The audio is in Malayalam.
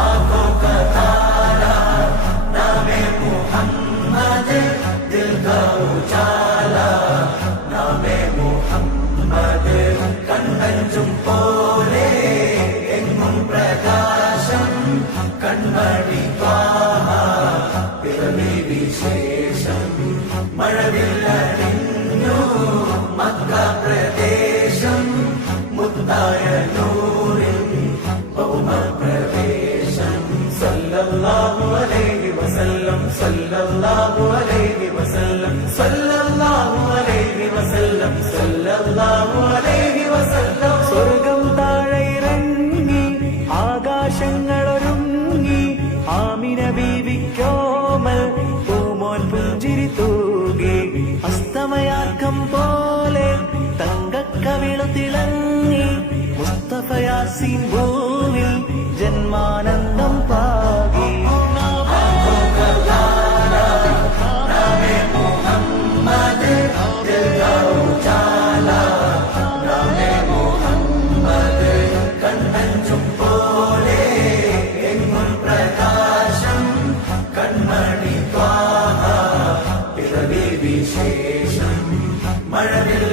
आंखों का तारा नामे मुहम्मद, दिल का उजाला नामे मुहम्मद, കണ്ണഞ്ചും പോലെ എങ്ങും പ്രകാശം കൺമണി ത്വാഹ പിറവി വിശേഷം മഴവില്ലണിഞ്ഞു മക്ക പ്രദേശം മുത്തായ നൂറിൻ ഭൗമപ്രവേശം സല്ലല്ലാഹു അലൈഹി വസല്ലം സല്ലല്ലാഹു അലൈഹി വസല്ലം സല്ലല്ലാഹു അലൈഹി വസല്ലം സല്ലല്ലാഹു അലൈഹി വസല്ലം. സ്വർഗം താഴെ ഇറങ്ങി ആകാശങ്ങളൊരുങ്ങി ആമിന ബീവിക്കോമൽ പൂമോൻ പുഞ്ചിരി തൂകി അസ്തമയാക്കം പോലെ തങ്കക്കവിളു തിളങ്ങി മുസ്തഫ യാസീൻ ഭൂവിൽ ജന്മാനന്ദം പാകി. കണ്ണഞ്ചും പോലെ എങ്ങും പ്രകാശം കൺമണി ത്വാഹ പിറവി വിശേഷം മഴവിൽ